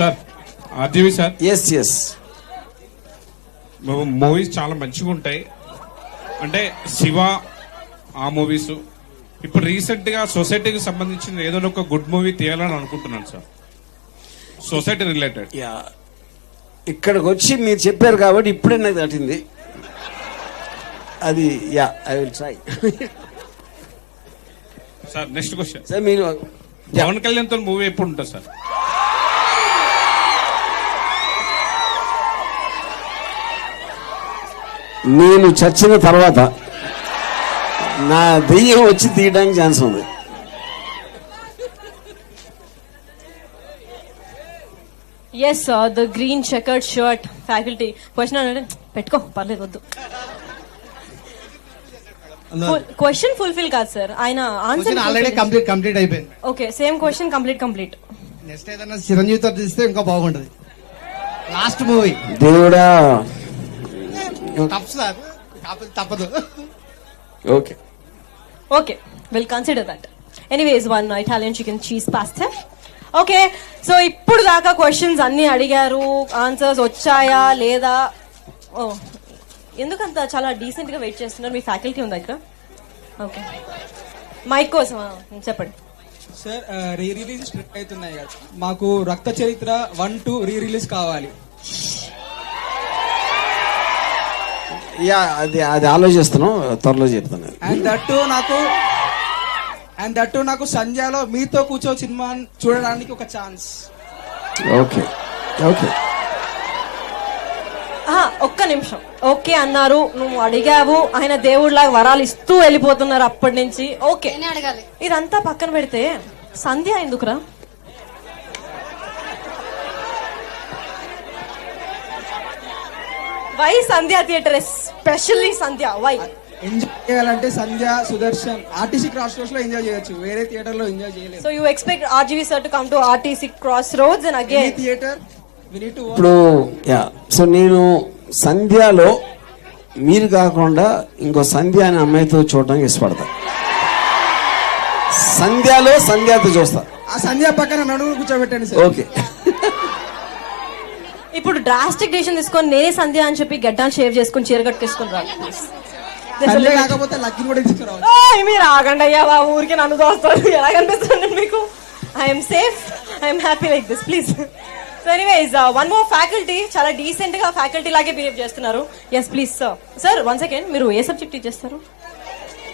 Sir RGV sir, yes yes, movies చాలా మంచిగా ఉంటాయి. అంటే శివ ఆ మూవీస్, ఇప్పుడు రీసెంట్ గా సొసైటీకి సంబంధించిన ఏదో ఒక గుడ్ మూవీ తీయాలని అనుకుంటున్నాను సార్, సొసైటీ రిలేటెడ్. యా, ఇక్కడికి వచ్చి మీరు చెప్పారు కాబట్టి ఇప్పుడే నాకు తట్టింది అది. Yeah, I will try. Sir next question sir మీరు పవన్ కళ్యాణ్ తో మూవీ ఎప్పుడు ఉంటుంది సార్? నేను చచ్చిన తర్వాత నా దెయ్యం వచ్చి తీయడానికి ఛాన్స్ ఉంది. Yes the green checkered shirt faculty question అంటే పెట్టుకో పర్లేదు, వద్దు. క్వశ్చన్ ఫుల్ఫిల్ కాదు సార్, ఆయన ఆన్సర్ ఆల్రెడీ కంప్లీట్ అయిపోయింది. Okay, same question complete. Next ఏదైనా చిరంజీవితో తీస్తే ఇంకా బాగుంటది. లాస్ట్ మూవీ దేవుడా. తప్పు సార్, తప్పదు. Okay okay, will consider that. Anyways, one Italian chicken cheese pasta. Okay, so ఇప్పుడు దాకా క్వశ్చన్స్ అన్ని అడిగారు, ఆన్సర్స్ వచ్చాయా లేదా? ఓ, ఎందుకంత చాలా డీసెంట్ గా వెయిట్ చేస్తున్నారు? మీ ఫ్యాకల్టీ ఉందా ఇక్కడ? ఓకే, మైక్ కోసం చెప్పండి సార్. రీ రిలీజ్ స్ట్రిక్ట్ అవుతున్నాయి కదా, మాకు రక్త చరిత్ర 1, 2 రీ రిలీజ్ కావాలి. యా, అది ఆలోచిస్తున్నాం, త్వరలో చెప్తాను. అండ్ దట్టు నాకు సంధ్యలో మీతో కూర్చో సినిమా చూడడానికి ఒక ఛాన్స్. ఓకే ఓకే, ఒక్క నిమిషం. ఓకే అన్నారు, నువ్వు అడిగావు, ఆయన దేవుడిలాగా వరాలు ఇస్తూ వెళ్ళిపోతున్నారు అప్పటి నుంచి. ఓకే, ఇదంతా పక్కన పెడితే సంధ్య ఎందుకురా? Why Sandhya theatre, especially Sandhya, why? Enjoy చేయాలంటే Sandhya, Sudarshan, RTC cross roads లో ఎంజాయ్ చేయొచ్చు, వేరే థియేటర్ లో ఎంజాయ్ చేయలేదు. So you expect RGV sir to come to RTC cross roads and again theatre. ఇప్పుడు యా, సో నేను సంధ్యలో మీరు కాకుండా ఇంకో సంధ్య అనే అమ్మాయితో చూడడానికి ఇష్టపడతా. సంధ్యతో చూస్తా. ఆ సంధ్య పక్కన నడుము కూర్చోబెట్టండి సార్. ఓకే. ఇప్పుడు డ్రాస్టిక్ డిసిషన్ తీసుకొని నేనే సంధ్య అని చెప్పి గడ్డాన్ని షేవ్ చేసుకొని చీర కట్టుకేసుకుని రా. సంధ్య కాకపోతే లక్కీ కూడా తీసుకురావాలి. మీరు ఆగండి అయ్యా బాబు, ఊరికి నన్ను దోస్తారు. ఎలా కనిపిస్తుంది మీకు? I'm safe, I'm happy like this, please. So anyways, one more faculty చాలా డీసెంట్ గా ఫ్యాకల్టీ లాగే బిహేవ్ చేస్తున్నారు. Yes please sir. Sir 1 second, మీరు ఏ సబ్జెక్ట్ టీచ్ చేస్తారు?